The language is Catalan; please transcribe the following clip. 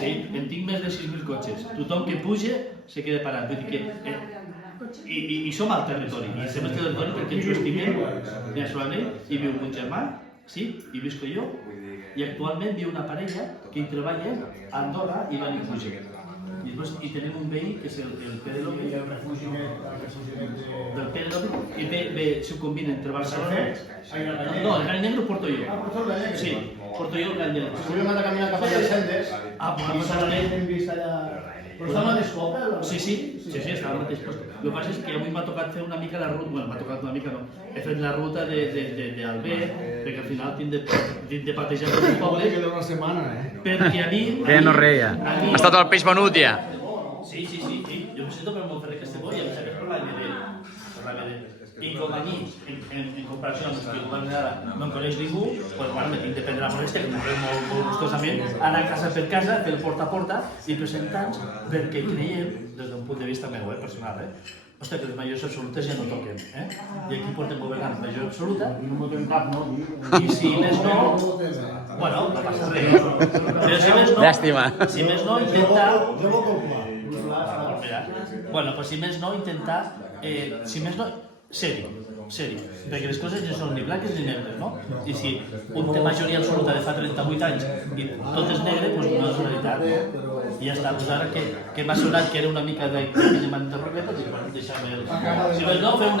Sí, en tinc més de 6.000 cotxes. Tothom que puja se queda parat. Vull dir que... I som al territori. I som al territori perquè ens ho estimem. Mira, solament hi viu un germà, sí, hi visco jo, i actualment viu una parella que hi treballa a Andorra i van i pugen. I després hi tenim un veí que és el Pere López. I el refugi Del Pere López, i s'ho combina entre Barcelona... No, el Gall Negre ho porto jo. Ah, porto el Gall Negre? Sí, porto jo el Gall Negre. Avui hem anat a caminar cap allà al Sendes. Ah, i solament hem vist allà... Però està al mateix poble? Sí, està al mateix poble. El que passa és que avui m'ha tocat fer una mica la ruta, bueno, m'ha tocat una mica no, he fet la ruta d'Albé, perquè al final tinc de patejar tot el poble. Que una setmana, Perquè a mi... Que no reia. Ha estat el peix venut ja. Sí, jo em sento per Montferrer Castellbó i em sento per l'AMD. I com a mi, en comparació amb els que van ara, no em coneix ningú, doncs bueno, me tinc de prendre la molèstia, que m'ho prenc molt gustosament, anar casa per casa, fer el porta a porta i presentar-nos, perquè creiem, des d'un punt de vista meu, personal, ostres, que les majors absolutes ja no toquen, i aquí portem governant major absoluta, No m'ho tenc cap, no? i si més no, bueno, no passa res, però si més no, Llàstima. si més no, intentar... Jo vol calcular. Bueno, pues si més no, intentar, si més no, sèrio, perquè les coses ja són ni blanques ni negres, no? I si un té majoria absoluta de fa 38 anys i tot és negre, doncs no és veritat, no? I ja està, doncs ara que m'ha sonat que era una mica de roqueta, dic, bueno, deixa'm el... Si més no, fer una...